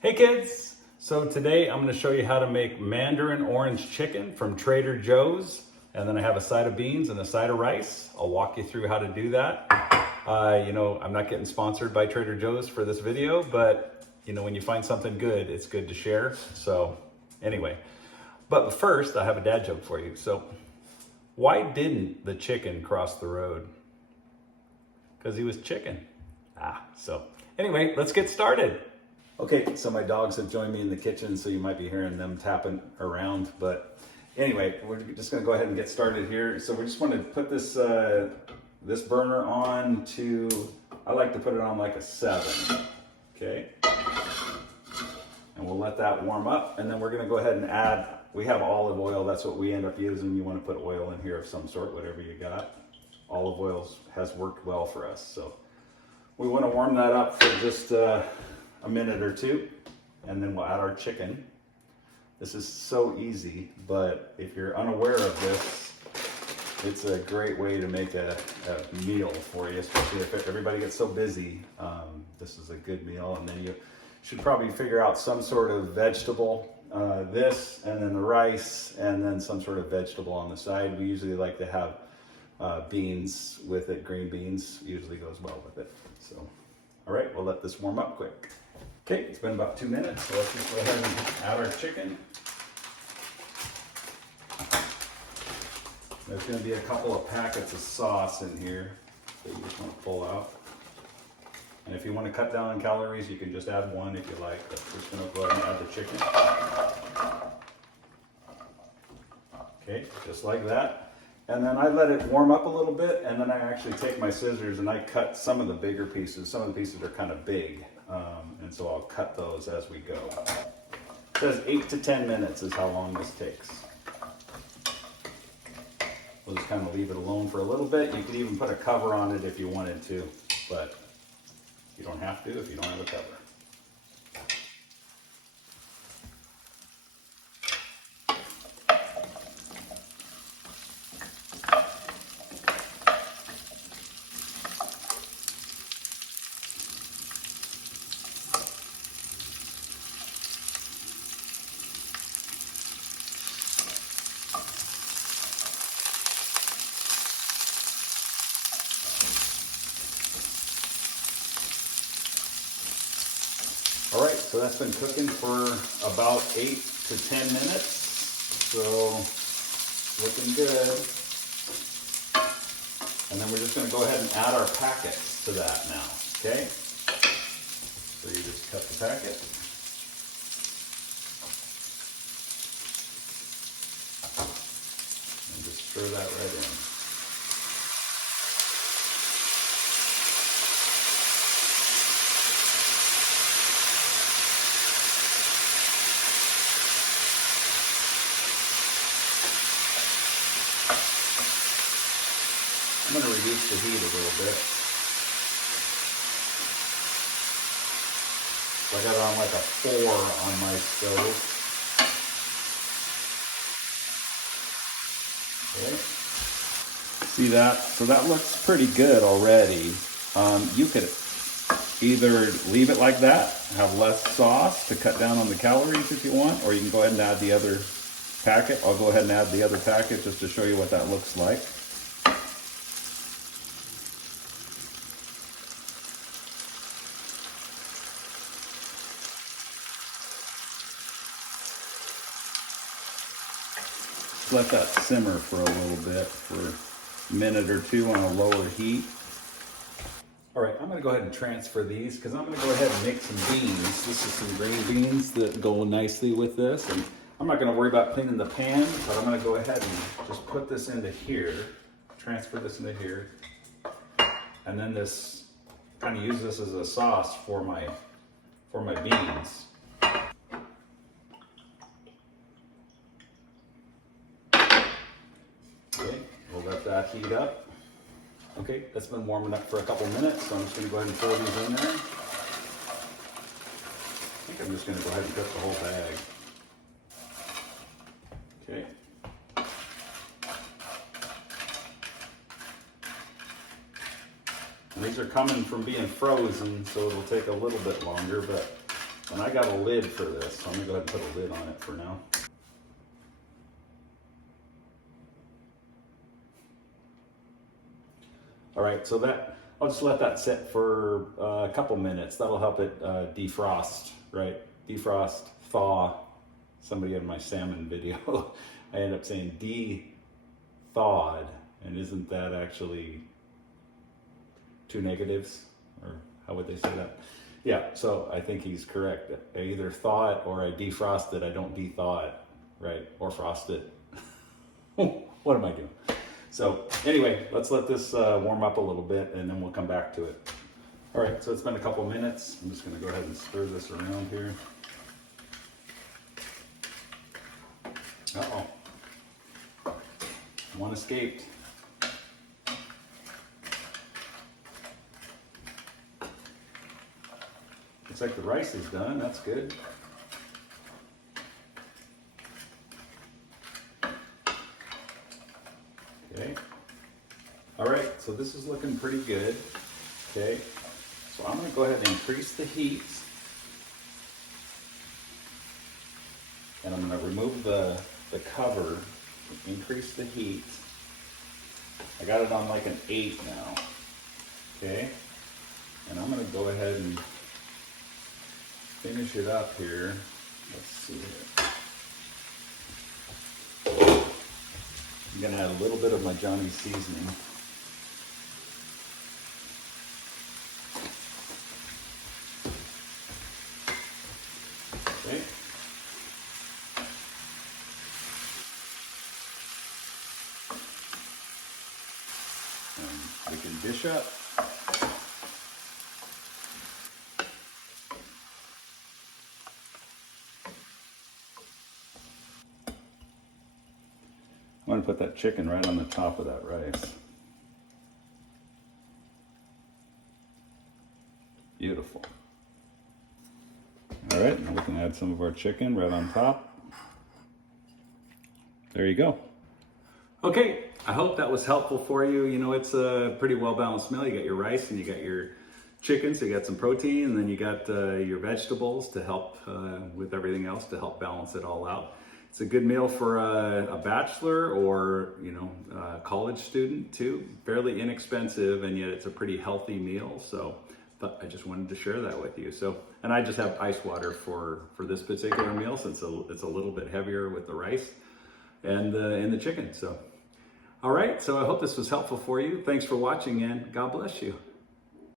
Hey kids! So today I'm going to show you how to make Mandarin orange chicken from Trader Joe's. And then I have a side of beans and a side of rice. I'll walk you through how to do that. I'm not getting sponsored by Trader Joe's for this video, but when you find something good, it's good to share. So anyway, but first I have a dad joke for you. So why didn't the chicken cross the road? Because he was chicken. So anyway, let's get started. Okay, so my dogs have joined me in the kitchen, so you might be hearing them tapping around. But anyway, we're just going to go ahead and get started here. So we just want to put this this burner on to, I like to put it on like a 7. Okay, and we'll let that warm up, and then we're going to go ahead and add. We have olive oil. That's what we end up using. You want to put oil in here of some sort, whatever you got. Olive oil has worked well for us, so we want to warm that up for just a minute or two, and then we'll add our chicken. This is so easy, but if you're unaware of this, it's a great way to make a meal for you, especially if everybody gets so busy. This is a good meal, and then you should probably figure out some sort of vegetable, this, and then the rice, and then some sort of vegetable on the side. We usually like to have beans with it. Green beans usually goes well with it. So, all right, we'll let this warm up quick. Okay, it's been about 2 minutes, so let's just go ahead and add our chicken. There's going to be a couple of packets of sauce in here that you just want to pull out. And if you want to cut down on calories, you can just add 1 if you like, but we're just going to go ahead and add the chicken. Okay, just like that. And then I let it warm up a little bit, and then I actually take my scissors and I cut some of the bigger pieces. Some of the pieces are kind of big, and so I'll cut those as we go. It says 8 to 10 minutes is how long this takes. We'll just kind of leave it alone for a little bit. You could even put a cover on it if you wanted to, but you don't have to if you don't have a cover. All right, so that's been cooking for about 8 to 10 minutes. So looking good. And then we're just going to go ahead and add our packets to that now, okay? So you just cut the packet. And just stir that right in. I'm going to reduce the heat a little bit. So I got it on like a 4 on my stove. Okay. See that? So that looks pretty good already. You could either leave it like that, have less sauce to cut down on the calories if you want, or you can go ahead and add the other packet. I'll go ahead and add the other packet just to show you what that looks like. Let that simmer for a little bit, for a minute or 2 on a lower heat. All right, I'm going to go ahead and transfer these because I'm going to go ahead and make some beans. This is some green beans that go nicely with this. And I'm not going to worry about cleaning the pan, but I'm going to go ahead and just put this into here, transfer this into here. And then this, kind of use this as a sauce for my beans. Okay, we'll let that heat up. Okay, that's been warming up for a couple minutes, so I'm just going to go ahead and throw these in there. I think I'm just going to go ahead and cook the whole bag. Okay. And these are coming from being frozen, so it'll take a little bit longer, but And I got a lid for this, so I'm gonna go ahead and put a lid on it for now. All right, so that, I'll just let that sit for a couple minutes. That'll help it defrost, right? Defrost, thaw. Somebody in my salmon video, I end up saying de-thawed, and isn't that actually two negatives? Or how would they say that? Yeah, so I think he's correct. I either thaw it or I defrost it. I don't de-thaw it, right? Or frost it. What am I doing? So anyway, let's let this warm up a little bit and then we'll come back to it. All right, so it's been a couple minutes. I'm just gonna go ahead and stir this around here. Uh-oh, one escaped. Looks like the rice is done, that's good. Okay. All right, so this is looking pretty good. Okay, so I'm gonna go ahead and increase the heat. And I'm gonna remove the cover, increase the heat. I got it on like an 8 now. Okay, and I'm gonna go ahead and finish it up here. Let's see here. I'm gonna add a little bit of my Johnny seasoning. Okay. And we can dish up. I'm going to put that chicken right on the top of that rice. Beautiful. All right, now we can add some of our chicken right on top. There you go. Okay, I hope that was helpful for you. You know, it's a pretty well-balanced meal. You got your rice and you got your chicken, so you got some protein, and then you got your vegetables to help with everything else to help balance it all out. It's a good meal for a bachelor or, you know, a college student too. Fairly inexpensive, and yet it's a pretty healthy meal. So I just wanted to share that with you. So, and I just have ice water for this particular meal since it's a little bit heavier with the rice and the chicken. So, all right. So I hope this was helpful for you. Thanks for watching, and God bless you.